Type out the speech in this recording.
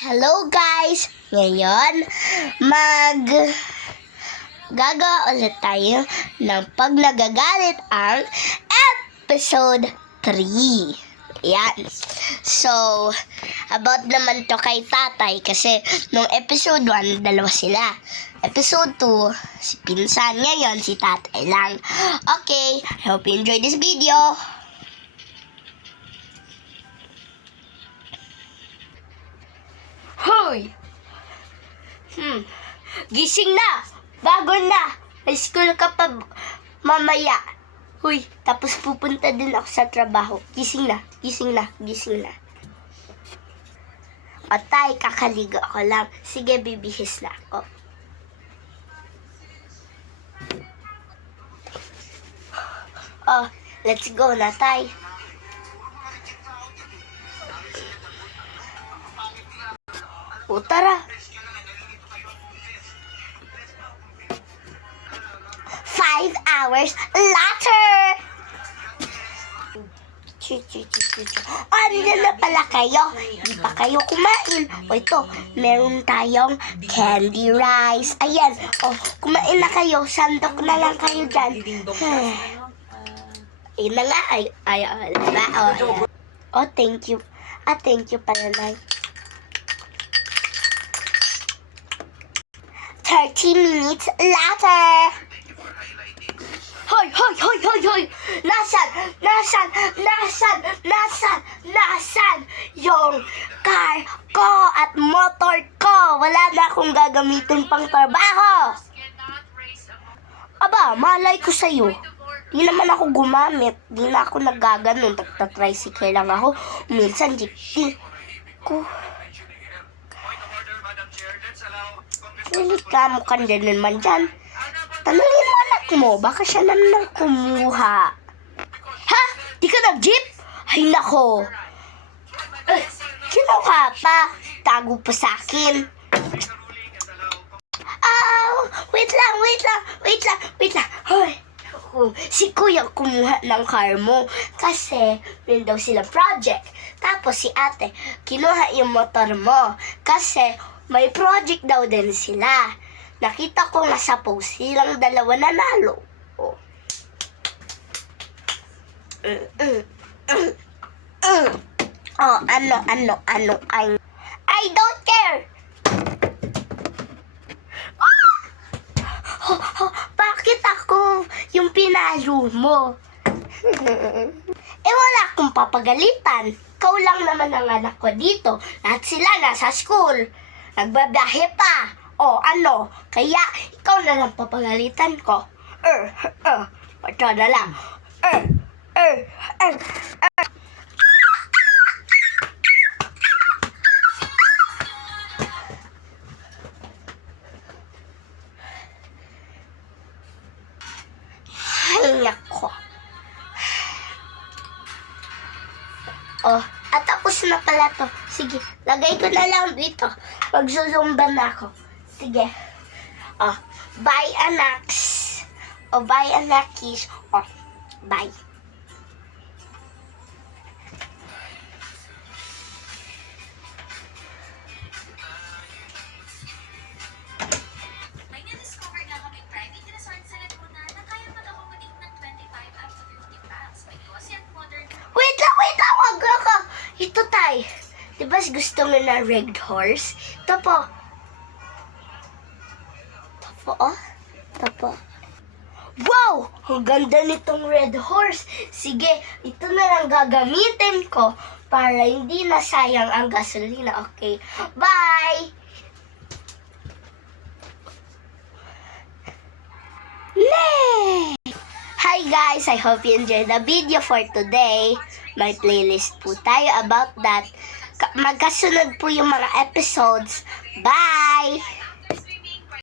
Hello guys! Ngayon, gagawa ulit tayo ng Pag Nagagalit ang episode 3. Yan. So, about naman to kay tatay kasi nung episode 1, dalawa sila. Episode 2, si pinsan. Ngayon, si tatay lang. Okay, I hope you enjoyed this video. Hoy! Gising na! Bago na! May school ka pa mamaya. Hoy, tapos pupunta din ako sa trabaho. Gising na, gising na, gising na. Atay, kakaligo ako lang. Sige, bibihis na ako. Oh, let's go na, tay. O, tara. 5 hours later. Andyan na pala kayo. Di pa kayo kumain. O ito, meron tayong candy rice. Ayan. O, kumain na kayo. Sandok na lang kayo dyan. Ayun na nga. Oh, thank you. Thank you pala, Nay. 30 minutes later. Hoy! Nasaan yung car ko at motor ko? Wala na akong gagamitin pang trabaho. Aba, malay ko sa'yo. Di naman ako gumamit. Di na ako naggaganon. Nagtatricycle lang ako. Minsan, jeepney ko. Reklamo ka din naman dyan. Tanungin mo anak mo, baka siya naman kumuha. Ha? Di ka nag-jeep? Ay nako. Kinuha pa. Tago pa sa akin. Wait lang. Hoy. Si kuya kumuha ng car mo kasi yun daw sila project. Tapos si ate kinuha yung motor mo kasi may project daw din sila. Nakita ko nga sa post, silang dalawa nanalo. Oh. Ano, I don't care! Bakit ako yung pinalo mo? Wala akong papagalitan. Ikaw lang naman ang anak ko dito. Lahat sila nasa school. Nagbabiyahe pa. Ano? Kaya, ikaw na lang papagalitan ko. Ito na lang. Ay, nako. At tapos na pala to. Sige, lagay ko na lang dito. Magzuzumba na ako. Sige. Bye, anaks. Bye, anakis. Bye. May na-discover na kaming private resort sa Laguna na kaya mag-accommodate ng 25 up to 50 packs. May cozy at modern. Wait lang. Wag ka. Ito, tay. Diba gusto mo na red horse? Ito po. Wow! Ang ganda nitong red horse. Sige, ito na lang gagamitin ko para hindi na sayang ang gasolina. Okay. Bye! Hi guys! I hope you enjoyed the video for today. May playlist po tayo about that. Magkasunod po yung mga episodes. Bye!